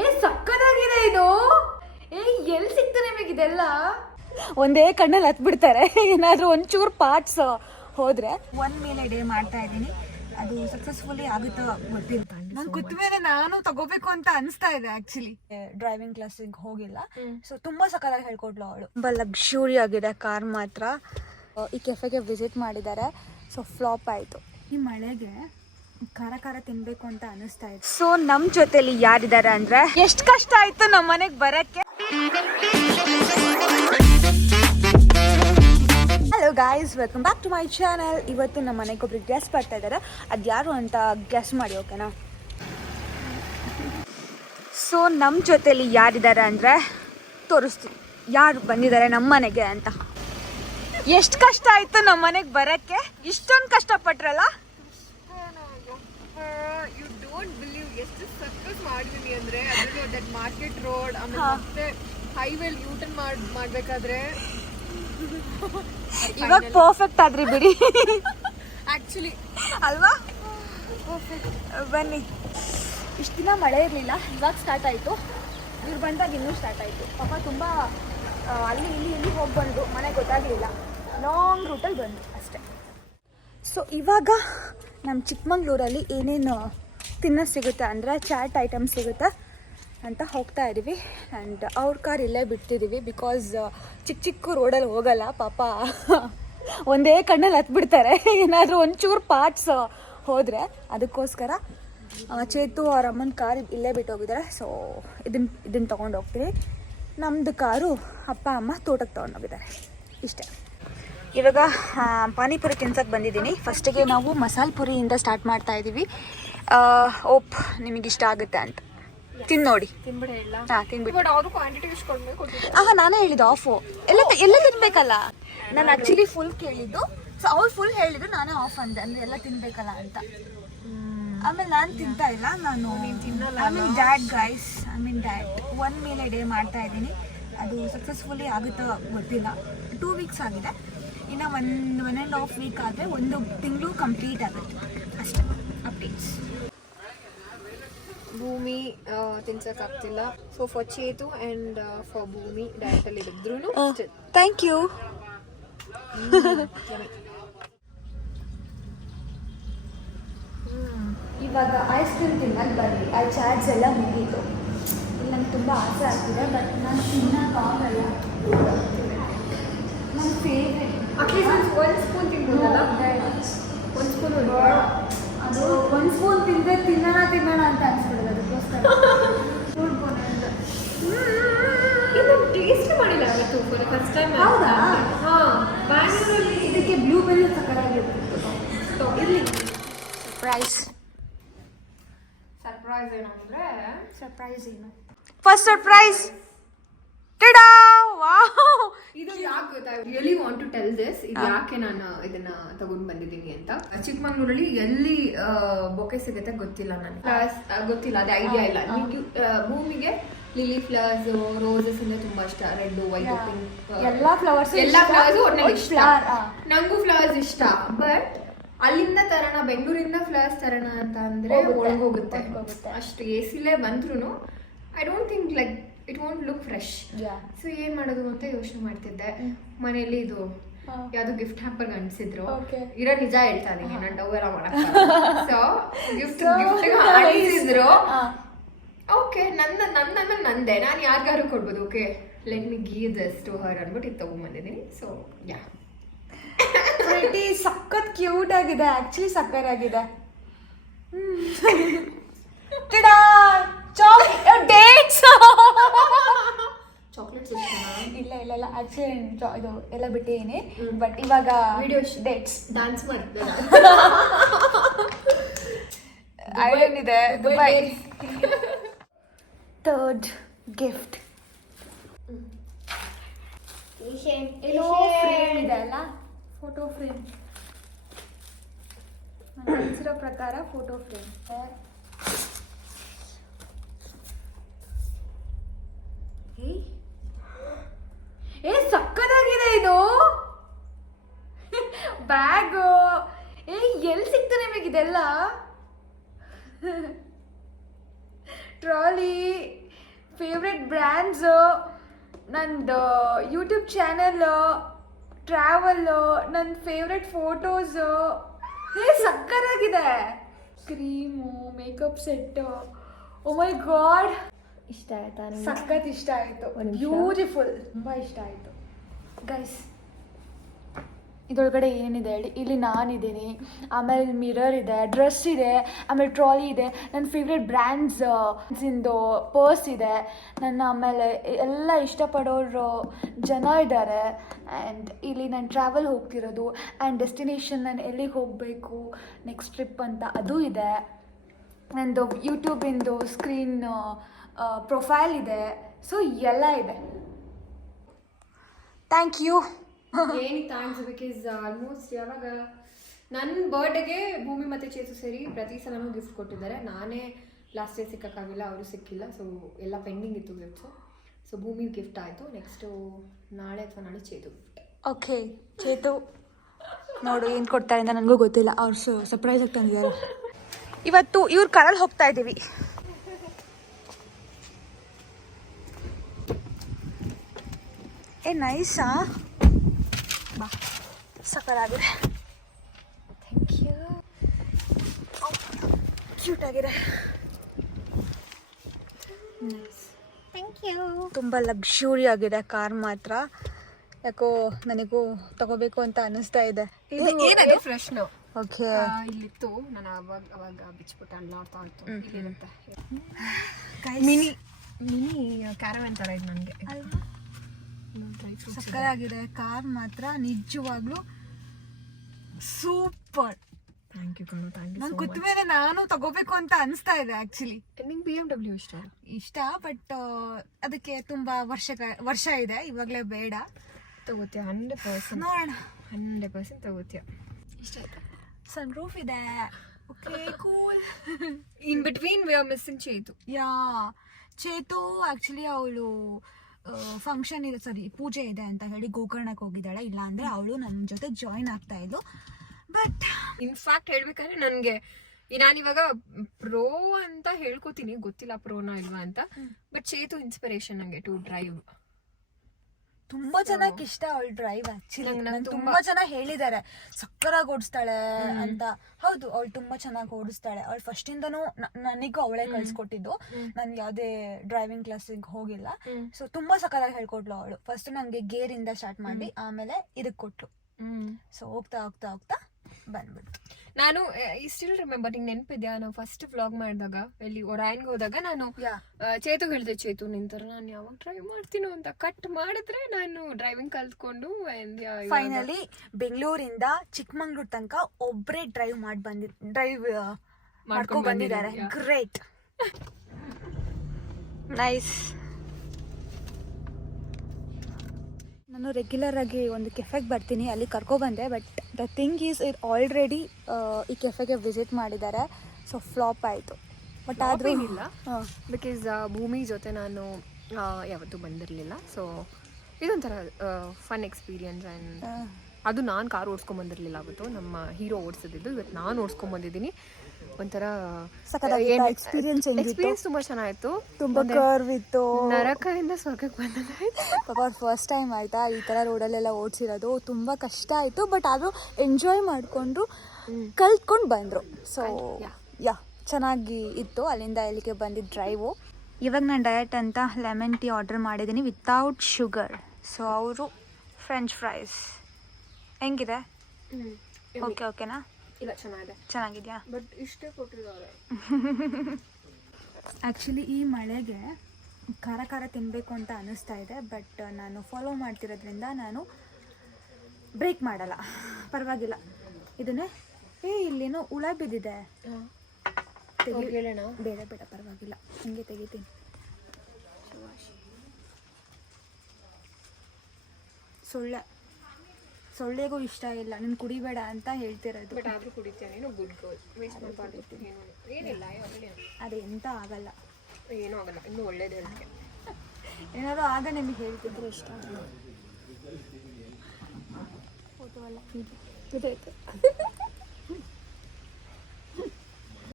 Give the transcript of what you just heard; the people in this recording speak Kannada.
ಏ ಸಕ್ಕದಾಗಿದೆ ಇದು. ಏ ಎಲ್ಲಿ ಸಿಕ್ತು ನಿಮಗೆ ಇದೆಲ್ಲ? ಒಂದೇ ಕಣ್ಣಲ್ಲಿ ಹತ್ಬಿಡ್ತಾರೆ. ಏನಾದರೂ ಒಂಚೂರು ಪಾರ್ಟ್ಸ್ ಹೋದ್ರೆ. ಒಂದ್ ಮೇಲೆ ಡೇ ಮಾಡ್ತಾ ಇದ್ದೀನಿ. ಅದು ಸಕ್ಸಸ್ಫುಲಿ ಆಗುತ್ತಾ ಗೊತ್ತಿಲ್ಲ. ನಾನು ಕೂತ ಮೇಲೆ ನಾನು ತಗೋಬೇಕು ಅಂತ ಅನಿಸ್ತಾ ಇದೆ ಆಕ್ಚುಲಿ ಡ್ರೈವಿಂಗ್ ಕ್ಲಾಸಿಗೆ ಹೋಗಿಲ್ಲ. ಸೊ ತುಂಬಾ ಸಕಲಾಗಿ ಹೇಳ್ಕೊಡ್ಲು ಅವಳು. ತುಂಬಾ ಲಕ್ಸುರಿ ಆಗಿದೆ ಕಾರ್ ಮಾತ್ರ. ಈ ಕೆಫೆಗೆ ವಿಸಿಟ್ ಮಾಡಿದ್ದಾರೆ. ಸೊ ಫ್ಲಾಪ್ ಆಯಿತು. ಈ ಮಳೆಗೆ ಖಾರ ಖಾರ ತಿನ್ಬೇಕು ಅಂತ ಅನಿಸ್ತಾ ಇದೆ. ಸೊ ನಮ್ ಜೊತೆಲಿ ಯಾರಿದ್ದಾರೆ ಅಂದ್ರೆ ಎಷ್ಟು ಕಷ್ಟ ಆಯ್ತು ನಮ್ಮ ಮನೆಗೆ ಬರಕ್ಕೆ? Hello guys welcome back to my channel ಇವತ್ತು ನಮ್ಮ ಮನೆಗೆ ಒಬ್ರು ಗೆಸ್ಟ್ ಬರ್ತಾ ಇದ್ದಾರೆ ಅದು ಯಾರು ಅಂತ ಗೆಸ್ ಮಾಡಿ ಓಕೆನಾ ಸೊ ನಮ್ಮ ಜೊತೆಲಿ ಯಾರಿದ್ದಾರೆ ಅಂದ್ರೆ ತೋರಿಸ್ತೀನಿ. ಯಾರು ಬಂದಿದ್ದಾರೆ ನಮ್ಮ ಮನೆಗೆ ಅಂತ. ಎಷ್ಟು ಕಷ್ಟ ಆಯ್ತು ನಮ್ಮ ಮನೆಗೆ ಬರೋಕ್ಕೆ? ಇಷ್ಟೊಂದು ಕಷ್ಟಪಟ್ರಲ್ಲ ಯು ಡೋಂಟ್ ಬಿಲೀವ್ ಎಷ್ಟು ಸಕ್ಸಸ್ ಮಾಡಿದೀನಿ ಅಂದ್ರೆ ಅದರಲ್ಲೂ ದಟ್ ಮಾರ್ಕೆಟ್ ರೋಡ್ ಆಮೇಲೆ. ಮತ್ತೆ ಹೈವೇ ಯೂಟರ್ನ್ ಮಾಡ್ ಮಾಡ್ಬೇಕಾದ್ರೆ ಇವಾಗ ಪರ್ಫೆಕ್ಟ್ ಆದ್ರಿ ಬಿಡಿ. ಆಕ್ಚುಲಿ ಅಲ್ವಾ? ಬನ್ನಿ. ಇಷ್ಟು ದಿನ ಮಳೆ ಇರಲಿಲ್ಲ ಇವಾಗ ಸ್ಟಾರ್ಟ್ ಆಯಿತು. ಇವ್ರು ಬಂದಾಗ ಇನ್ನೂ ಸ್ಟಾರ್ಟ್ ಆಯಿತು. ಪಾಪ ತುಂಬ ಅಲ್ಲಿ ಇಲ್ಲಿ ಇಲ್ಲಿ ಹೋಗಿ ಬಂದು ಮನೆ ಗೊತ್ತಾಗಲಿಲ್ಲ. ಲಾಂಗ್ ರೂಟಲ್ಲಿ ಬಂದು ಅಷ್ಟೇ. ಸೊ ಇವಾಗ ನಮ್ಮ ಚಿಕ್ಕಮಂಗ್ಳೂರಲ್ಲಿ ಏನೇನು ತಿನ್ನೋ ಸಿಗುತ್ತೆ ಅಂದರೆ ಚಾಟ್ ಐಟಮ್ ಸಿಗುತ್ತೆ. ಅಂತ ಹೋಗ್ತಾ ಇದ್ದೀವಿ. ಆ್ಯಂಡ್ ಅವ್ರ ಕಾರ್ ಇಲ್ಲೇ ಬಿಡ್ತಿದ್ದೀವಿ ಬಿಕಾಸ್ ಚಿಕ್ಕ ಚಿಕ್ಕ ರೋಡಲ್ಲಿ ಹೋಗಲ್ಲ, ಪಾಪ ಒಂದೇ ಕಣ್ಣಲ್ಲಿ ಹತ್ಬಿಡ್ತಾರೆ. ಏನಾದರೂ ಒಂಚೂರು ಪಾರ್ಟ್ಸ್ ಹೋದರೆ ಅದಕ್ಕೋಸ್ಕರ ಚೇತು ಅವ್ರ ಅಮ್ಮನ ಕಾರ್ ಇಲ್ಲೇ ಬಿಟ್ಟು ಹೋಗಿದ್ದಾರೆ. ಸೊ ಇದನ್ನ ಇದನ್ನು ತೊಗೊಂಡು ಹೋಗ್ತೀವಿ. ನಮ್ಮದು ಕಾರು ಅಪ್ಪ, ಅಮ್ಮ ತೋಟಕ್ಕೆ ತೊಗೊಂಡೋಗಿದ್ದಾರೆ ಇಷ್ಟೇ. ಇವಾಗ ಪಾನಿಪುರಿ ತಿನ್ಸಕ್ಕೆ ಬಂದಿದ್ದೀನಿ. ಫಸ್ಟಿಗೆ ನಾವು ಮಸಾಲೆ ಪುರಿಯಿಂದ ಸ್ಟಾರ್ಟ್ ಮಾಡ್ತಾ ಇದ್ದೀವಿ ಓಪ್, ನಿಮಗಿಷ್ಟ ಆಗುತ್ತೆ ಅಂತ. ತಿಂದು ನೋಡಿ ತಿನ್ಬಿಟ್ಟು ಆಹಾ ನಾನೇ ಹೇಳಿದ್ದು ಆಫು ಎಲ್ಲ ಎಲ್ಲ ತಿನ್ಬೇಕಲ್ಲ? ನಾನು ಆಕ್ಚುಲಿ ಫುಲ್ ಕೇಳಿದ್ದು. ಸೊ ಅವ್ರು ಫುಲ್ ಹೇಳಿದ್ರು ನಾನೇ ಆಫ್ ಅಂದೆ. ಅಂದ್ರೆ ಎಲ್ಲ ತಿನ್ಬೇಕಲ್ಲ ಅಂತ. ಆಮೇಲೆ ನಾನು ತಿಂತಾ ಇಲ್ಲ ನಾನು I mean dad guys I mean dad one meal a day ಮಾಡ್ತಾ ಇದ್ದೀನಿ. ಅದು ಸಕ್ಸಸ್ಫುಲಿ ಆಗುತ್ತೋ ಗೊತ್ತಿಲ್ಲ. ಟೂ ವೀಕ್ಸ್ ಆಗಿದೆ. ಇನ್ನು one one and half week ಆದರೆ ಒಂದು ತಿಂಗಳು ಕಂಪ್ಲೀಟ್ ಆಗುತ್ತೆ. ಅಷ್ಟೇ. ಅಪ್ಡೇಟ್ಸ್ ಭೂಮಿ ತಿನ್ಸಕ್ ಆಗ್ತಿಲ್ಲ. So for Chethu and for Bhoomi diet ಅಲ್ಲಿ ಇದ್ರು ಥ್ಯಾಂಕ್ ಯು ಇವಾಗ ಐಸ್ ಕ್ರೀಮ್ ತಿನ್ನಕ್ಕೆ ಬರಲಿ ಆ ಚಾಟ್ಸ್ ಎಲ್ಲ ಮುಗೀತು. ಇಲ್ಲಿ ನಂಗೆ ತುಂಬ ಆಸೆ ಆಗ್ತಿದೆ ಬಟ್ ನಾನು ತಿನ್ನೋಕ್ಕಾಗಲ್ಲ ನನ್ನ ಫೇವ್ರೆಟ್ ಅಟ್ಲೀಸ್ಟ್ ಒಂದ್ ಸ್ಪೂನ್ ತಿನ್ಬೋದಲ್ಲ ಒಂದ್ ಸ್ಪೂನ್ ಅದು ಒಂದು ಸ್ಪೂನ್ ತಿಂದರೆ ತಿನ್ನೋಣ ತಿನ್ನೋಣ ಅಂತ ಅನ್ಸ್ಬಿಡೋದು ಅದಕ್ಕೋಸ್ಕರ ನೋಡ್ಬೋದು ಅಂತ ಇನ್ನು ಟೇಸ್ಟ್ ಮಾಡಿಲ್ಲ ಫಸ್ಟ್ ಟೈಮ್ ಹೌದಾ? ಹಾಂ ಬ್ಯಾಂಗ್ಳೂರಲ್ಲಿ ಇದಕ್ಕೆ ಬ್ಲೂ ಬೆಲ್ಲಿ ಸಕ್ಕತ್ತಾಗಿರ್ತಿತ್ತು ಇರಲಿ ಸರ್ಪ್ರೈಸ್ ಸರ್ಪ್ರೈಸ್ ಏನಂದ್ರೆ ಸರ್ಪ್ರೈಸ್ ಏನು? ಫಸ್ಟ್ ಸರ್ಪ್ರೈಸ್ ವಾವ್ ಇದು ಯಾಕೆ ಗೊತ್ತಾ? Really want to tell this ಇದು ಯಾಕೆ ನಾನು ಇದನ್ನ ತಗೊಂಡ್ ಬಂದಿದ್ದೀನಿ ಅಂತ. ಚಿಕ್ಕಮಂಗ್ಳೂರಲ್ಲಿ ಎಲ್ಲಿ ಬೊಕೆ ಸಿಗುತ್ತೆ ಗೊತ್ತಿಲ್ಲ ನನಗೆ. ಗೊತ್ತಿಲ್ಲ ಅದೇ ಐಡಿಯಾ ಇಲ್ಲ. ಭೂಮಿಗೆ ಲಿಲಿ ಫ್ಲವರ್ಸ್ ರೋಸಸ್ ಅಂದ್ರೆ ತುಂಬಾ ಇಷ್ಟ. ರೆಡ್ ವೈಟ್ ಪಿಂಕ್ ಎಲ್ಲಾ ಫ್ಲವರ್ಸ್ ಎಲ್ಲಾ. ಫ್ಲವರ್ಸ್ ಇಷ್ಟ. ನಂಗೂ ಫ್ಲವರ್ಸ್ ಇಷ್ಟ. ಬಟ್ ಅಲ್ಲಿಂದ ತರೋಣ ಬೆಂಗಳೂರಿಂದ ಫ್ಲವರ್ಸ್ ತರೋಣ ಅಂತ ಅಂದ್ರೆ ಒಳಗೋಗುತ್ತೆ. ಅಷ್ಟು ಎ ಸಿಲೇ ಬಂದ್ರು I don't think like it want look fresh. So ಏನ್ ಮಾಡೋದು ಅಂತ ಯೋಚನೆ ಮಾಡ್ತಿದ್ದೆ. ಮನೆಯಲ್ಲಿ ಇದು. ಯಾವ್ದು ಗಿಫ್ಟ್ ಹ್ಯಾಂಪರ್ ಅನ್ಸಿದ್ರು. ಇರೋ ನಿಜ ಹೇಳ್ತಾ ಇದೀನಿ ನಾನು ಡವ್ ಎಲ್ಲ ಮಾಡಕ್ ಸೊ ಗಿಫ್ಟ್ ಗಿಫ್ಟ್. ಓಕೆ ನನ್ನ ನನ್ನ ನಂದೆ. ನಾನು ಯಾರಿಗಾರು ಕೊಡ್ಬೋದು. Okay let me give this to her ಅಂದ್ಬಿಟ್ಟು ಇದು ತೊಗೊಂಬಂದಿದ್ದೀನಿ. ಸೊ ಯಾ ಪ್ರಿಟಿ ಸಖತ್ ಕ್ಯೂಟ್ ಆಗಿದೆ. ಆಕ್ಚುಲಿ ಸಕ್ಕರ್ ಆಗಿದೆ ಡೇಟ್ಸ್ ಚಾಕ್ಲೇಟ್ಸ್ ಇಲ್ಲ ಇಲ್ಲ ಇಲ್ಲ. ಆಕ್ಚುಲಿ ಇದು ಎಲ್ಲ ಬಿಟ್ಟಿದ್ದೀನಿ ಬಟ್ ಇವಾಗ Video ಡೇಟ್ಸ್ ಡಾನ್ಸ್ ಮಾಡ್ತಾರೆ ಐರನ್ ಇದೆ ದುಬೈ ಥರ್ಡ್ ಗಿಫ್ಟ್ ಏನೋ ಫ್ರೇಮ್ ಇದೆ ಅಲ್ಲ? ಫೋಟೋ ಫ್ರೇಮ್ ನನ್ನ ಅನ್ಸಿರೋ ಪ್ರಕಾರ ಫೋಟೋ ಫ್ರೇಮ್ ಏ ಸಕ್ಕದಾಗಿದೆ ಇದು ಬ್ಯಾಗು ಏ ಎಲ್ಲಿ ಸಿಕ್ತು ನಿಮಗೆ ಇದೆಲ್ಲ? ಟ್ರಾಲಿ ಫೇವ್ರೆಟ್ ಬ್ರ್ಯಾಂಡ್ಸು ನಂದು ಯೂಟ್ಯೂಬ್ ಚಾನಲ್ಲು ಟ್ರಾವೆಲ್ಲು ನನ್ನ favourite photos hey ಸಕ್ಕರಾಗಿದೆ. Cream makeup set oh my god ಇಷ್ಟ ಆಯ್ತಾ ಸಖತ್ ಇಷ್ಟ ಆಯಿತು. ಬ್ಯೂಟಿಫುಲ್ ತುಂಬ ಇಷ್ಟ ಆಯಿತು. ಗೈಸ್ ಇದರೊಳಗಡೆ ಏನಿದೆ ಹೇಳಿ. ಇಲ್ಲಿ ನಾನಿದ್ದೀನಿ, ಆಮೇಲೆ ಮಿರರ್ ಇದೆ ಡ್ರೆಸ್ ಇದೆ, ಆಮೇಲೆ ಟ್ರಾಲಿ ಇದೆ ನನ್ನ ಫೇವ್ರೆಟ್ ಬ್ರ್ಯಾಂಡ್ಸ್ ಇಂದು ಪರ್ಸ್ ಇದೆ. ನನ್ನ ಆಮೇಲೆ ಎಲ್ಲ ಇಷ್ಟಪಡೋರು ಜನ ಇದ್ದಾರೆ. ಆ್ಯಂಡ್ ಇಲ್ಲಿ ನಾನು ಟ್ರಾವೆಲ್ ಹೋಗ್ತಿರೋದು ಆ್ಯಂಡ್ ಡೆಸ್ಟಿನೇಷನ್ ನಾನು ಎಲ್ಲಿಗೆ ಹೋಗಬೇಕು ನೆಕ್ಸ್ಟ್ ಟ್ರಿಪ್ ಅಂತ ಅದು ಇದೆ. ನಂದು ಯೂಟ್ಯೂಬಿಂದು ಸ್ಕ್ರೀನ್ ಪ್ರೊಫೈಲ್ ಇದೆ. ಸೊ ಎಲ್ಲ ಇದೆ. ಥ್ಯಾಂಕ್ ಯು ಏನಿಗೆ ಥ್ಯಾಂಕ್ಸ್ ಬಿಕಾಸ್ ಆಲ್ಮೋಸ್ಟ್ ಯಾವಾಗ ನನ್ನ ಬರ್ಡೇಗೆ ಭೂಮಿ ಮತ್ತೆ ಚೇತು ಸೇರಿ ಪ್ರತಿ ಸಲನೂ ಗಿಫ್ಟ್ ಕೊಟ್ಟಿದ್ದಾರೆ. ನಾನೇ ಲಾಸ್ಟ್ ಡೇ ಸಿಕ್ಕೋಕ್ಕಾಗಿಲ್ಲ ಅವರು ಸಿಕ್ಕಿಲ್ಲ. ಸೊ ಎಲ್ಲ ಪೆಂಡಿಂಗ್ ಇತ್ತು ಗಿಫ್ಟ್ಸು ಸೊ ಭೂಮಿ ಗಿಫ್ಟ್ ಆಯಿತು. ನೆಕ್ಸ್ಟು ನಾಳೆ ಅಥವಾ ನಾಳೆ ಚೇತು. Gift okay Chethu. ನೋಡು ಏನು ಕೊಡ್ತಾರೆ ಅಂತ ನನಗೂ ಗೊತ್ತಿಲ್ಲ. ಅವ್ರು ಸರ್ಪ್ರೈಸ್ ಆಗಿ ತಂದಿದ್ದಾರೆ. ಇವತ್ತು ಇವ್ರ ಕಾರಲ್ಲಿ ಹೋಗ್ತಾ ಇದ್ದೀವಿ. ಏ, ನೈಸಾ? ಬಾ ಸಕ್ಕತ್ತಾಗಿದೆ ಥ್ಯಾಂಕ್ ಯು ಕ್ಯೂಟ್ ಆಗಿದೆ ಥ್ಯಾಂಕ್ ಯು ತುಂಬ ಲಕ್ಸುರಿ ಆಗಿದೆ ಕಾರ್ ಮಾತ್ರ. ಯಾಕೋ ನನಗೂ ತಗೋಬೇಕು ಅಂತ ಅನಿಸ್ತಾ ಇದೆ. ಏನದು ಫ್ರೆಶ್ನು ಓಕೆ. ಇಲ್ಲಿತ್ತು. ನಾನು ಅವಾಗ ಅವಾಗ ಬಿಚ್ಬಿಟ್ಟು ಅಳ್ಳಾಡ್ತಾ ಇತ್ತು. ಇಲ್ಲಿರುತ್ತೆ ಮಿನಿ ಮಿನಿ ಕ್ಯಾರವನ್ ತರ ಇದೆ ನನಗೆ. ಡ್ರೈ ಸಕ್ಕತ್ತಾಗಿದೆ ಕಾರ್ ಮಾತ್ರ ನಿಜವಾಗ್ಲೂ ಸೂಪರ್. ಥ್ಯಾಂಕ್ ಯು ಕಣು ಥ್ಯಾಂಕ್ ಯು ನಂಗೆ ಕೂತ ಮೇಲೆ ನಾನು ತಗೋಬೇಕು ಅಂತ ಅನಿಸ್ತಾ ಇದೆ ಆಕ್ಚುಲಿ ನಿಂಗೆ ಬಿ ಎಂ ಡಬ್ಲ್ಯೂ ಇಷ್ಟ? ಇಷ್ಟ ಬಟ್ ಅದಕ್ಕೆ ತುಂಬ ವರ್ಷ ವರ್ಷ ಇದೆ ಇವಾಗಲೇ ಬೇಡ. ತಗೋತೀಯ? ಹಂಡ್ರೆಡ್ ಪರ್ಸೆಂಟ್ ನೋಡೋಣ. ಹಂಡ್ರೆಡ್ ಪರ್ಸೆಂಟ್ ತಗೋತೀಯ? ಇಷ್ಟ ಆಯ್ತಾ? ಸನ್ ರೂಫ್ ಇದೆ. Okay cool in between we are missing Chethu. Yeah Chethu actually ಅವಳು ಫಂಕ್ಷನ್ ಇದೆ ಸಾರಿ ಪೂಜೆ ಇದೆ ಅಂತ ಹೇಳಿ ಗೋಕರ್ಣಕ್ಕೆ ಹೋಗಿದ್ದಾಳೆ. ಇಲ್ಲ ಅಂದ್ರೆ ಅವಳು ನನ್ನ ಜೊತೆ ಜಾಯಿನ್ ಆಗ್ತಾ ಇದ್ಲು. ಬಟ್ ಇನ್ಫ್ಯಾಕ್ಟ್ ಹೇಳ್ಬೇಕಾದ್ರೆ ನನಗೆ ನಾನಿವಾಗ ಪ್ರೋ ಅಂತ ಹೇಳ್ಕೊತೀನಿ. ಗೊತ್ತಿಲ್ಲ ಪ್ರೋನಾ ಇಲ್ವಾ ಅಂತ. ಬಟ್ ಚೇತು ಇನ್ಸ್ಪಿರೇಷನ್ ನಂಗೆ ಟು ಡ್ರೈವ್ ತುಂಬಾ ಚೆನ್ನಾಗಿ ಇಷ್ಟ ಅವಳು ಡ್ರೈವ್ ಆಕ್ಚುಲಿ ನಂಗ್- ತುಂಬಾ- ಜನ ಹೇಳಿದ್ದಾರೆ ಸಕ್ಕರಾಗಿ ಓಡಿಸ್ತಾಳೆ ಅಂತ. ಹೌದು ಅವಳು ತುಂಬಾ ಚೆನ್ನಾಗಿ ಓಡಿಸ್ತಾಳೆ. ಅವಳು ಫಸ್ಟ್ ಇಂದನೂ ನನಗೂ ಅವಳೇ ಕಳ್ಸಿಕೊಟ್ಟಿದ್ದು. ನಾನು ಯಾವುದೇ ಡ್ರೈವಿಂಗ್ ಕ್ಲಾಸಿಗೆ ಹೋಗಿಲ್ಲ. ಸೊ ತುಂಬಾ ಸಕ್ಕರಾಗಿ ಹೇಳ್ಕೊಟ್ಲು ಅವಳು. ಫಸ್ಟ್ ನಂಗೆ ಗೇರ್ ಇಂದ ಸ್ಟಾರ್ಟ್ ಮಾಡಿ ಆಮೇಲೆ ಇದಕ್ಕೆ ಕೊಟ್ಲು. ಸೊ ಹೋಗ್ತಾ ಹೋಗ್ತಾ ಹೋಗ್ತಾ ಬಂದ್ಬಿಡ್ತು. ನಾನು ಐ ಸ್ಟಿಲ್ ರಿಮೆಂಬರ್ ನಿಂಗೆ ನೆನಪಿದ್ಯಾ? ನಾವು ಫಸ್ಟ್ ವ್ಲಾಗ್ ಮಾಡಿದಾಗ ಎಲ್ಲಿ ಒರಾಯನ್ಗೆ ಹೋದಾಗ ನಾನು ಚೇತು ಹೇಳಿದೆ ಚೇತು ನಿಂತರ ನಾನು ಯಾವಾಗ ಡ್ರೈವ್ ಮಾಡ್ತೀನೋ ಅಂತ. ಕಟ್ ಮಾಡಿದ್ರೆ ನಾನು ಡ್ರೈವಿಂಗ್ ಕಲ್ತ್ಕೊಂಡು ಫೈನಲಿ ಬೆಂಗಳೂರಿಂದ ಚಿಕ್ಕಮಂಗ್ಳೂರ್ ತನಕ ಒಬ್ಬರೇ ಡ್ರೈವ್ ಮಾಡಿ ಬಂದಿ ಡ್ರೈವ್ ಮಾಡ್ಕೊಂಡ್ ಬಂದಿದ್ದಾರೆ, ಗ್ರೇಟ್ ನೈಸ್ ನಾನು ರೆಗ್ಯುಲರ್ ಆಗಿ ಒಂದು ಕೆಫೆಗೆ ಬರ್ತೀನಿ ಅಲ್ಲಿ ಕರ್ಕೊಬಂದೆ but the thing is it already ಈ ಕೆಫೆಗೆ ವಿಸಿಟ್ ಮಾಡಿದ್ದಾರೆ. ಸೊ ಫ್ಲಾಪ್ ಆಯಿತು. ಬಟ್ ಆದರೂ ಏನಿಲ್ಲ. ಬಿಕಾಸ್ ಭೂಮಿ ಜೊತೆ ನಾನು ಯಾವತ್ತೂ ಬಂದಿರಲಿಲ್ಲ. ಸೊ ಇದೊಂಥರ ಫನ್ ಎಕ್ಸ್ಪೀರಿಯನ್ಸ್ ಆ್ಯಂಡ್ ಅದು ನಾನು ಕಾರ್ ಓಡಿಸ್ಕೊಂಬಂದಿರಲಿಲ್ಲ ಅವತ್ತು. ನಮ್ಮ ಹೀರೋ ಓಡಿಸಿದ್ದು ಇವತ್ತು ನಾನು ಓಡಿಸ್ಕೊಂಡ್ ಬಂದಿದ್ದೀನಿ ಒಂಥರ ಎಕ್ಸ್ಪೀರಿಯನ್ಸ್? ಎಕ್ಸ್ಪೀರಿಯನ್ಸ್ ತುಂಬಾ ಚೆನ್ನಾಗಿತ್ತು. ತುಂಬ ಕರ್ವ್ ಇತ್ತು. ನರಕದಿಂದ ಸ್ವರ್ಗಕ್ಕೆ ಬಂದಂಗಾಯ್ತು ಪಾಪ ಅವ್ರು ಫಸ್ಟ್ ಟೈಮ್ ಆಯ್ತಾ ಈ ತರ ರೋಡಲ್ಲೆಲ್ಲ ಓಡಿಸಿರೋದು ತುಂಬಾ ಕಷ್ಟ ಆಯಿತು ಬಟ್ ಆದರೂ ಎಂಜಾಯ್ ಮಾಡಿಕೊಂಡು ಕಲ್ತ್ಕೊಂಡು ಬಂದರು. ಸೊ ಯಾ ಚೆನ್ನಾಗಿ ಇತ್ತು. ಅಲ್ಲಿಂದ ಇಲ್ಲಿಗೆ ಬಂದಿದ್ದ ಡ್ರೈವು ಇವಾಗ ನಾನು ಡಯಟ್ ಅಂತ ಲೆಮನ್ ಟೀ ಆರ್ಡರ್ ಮಾಡಿದ್ದೀನಿ ವಿತೌಟ್ ಶುಗರ್ ಸೊ ಅವರು ಫ್ರೆಂಚ್ ಫ್ರೈಸ್ ಹೆಂಗಿದೆ? ಓಕೆ ಓಕೆನಾ ಇಲ್ಲ ಚೆನ್ನಾಗಿದೆ. ಚೆನ್ನಾಗಿದ್ಯಾ? ಬಟ್ ಇಷ್ಟೇ ಕೊಟ್ಟಿದ್ದಾರೆ ಆ್ಯಕ್ಚುಲಿ ಈ ಮಳೆಗೆ ಖಾರ ಖಾರ ತಿನ್ನಬೇಕು ಅಂತ ಅನ್ನಿಸ್ತಾ ಇದೆ ಬಟ್ ನಾನು ಫಾಲೋ ಮಾಡ್ತಿರೋದ್ರಿಂದ ನಾನು ಬ್ರೇಕ್ ಮಾಡಲ್ಲ. ಪರವಾಗಿಲ್ಲ. ಇದನ್ನೇ ಏ ಇಲ್ಲೇನೋ ಹುಳ ಬಿದ್ದಿದೆ. ಬೇಡ ಬೇಡ ಪರವಾಗಿಲ್ಲ. ಹಿಂಗೆ ತೆಗಿತೀನಿ. ಸೊಳ್ಳೆ. ಸೊಳ್ಳೆಗೂ ಇಷ್ಟ ಇಲ್ಲ ನಾನು ಕುಡಿಬೇಡ ಅಂತ ಹೇಳ್ತಿರೋದು. ಬಟ್ ಆದರೂ ಕುಡಿತೇನೆ ಗುಡ್ ಗರ್ಲ್ ವೇಸ್ಟ್ ಮಾಡಬಾರ್ದು. ಏನಿಲ್ಲ ಅದು ಎಂತ ಆಗಲ್ಲ. ಏನೂ ಆಗಲ್ಲ ಇನ್ನೂ ಒಳ್ಳೇದು ಹೇಳಕ್ಕೆ. ಏನಾದ್ರು ಆಗ ನಿಮಗೆ ಹೇಳ್ತಿದ್ರೆ ಇಷ್ಟ. ಫೋಟೋ ಎಲ್ಲ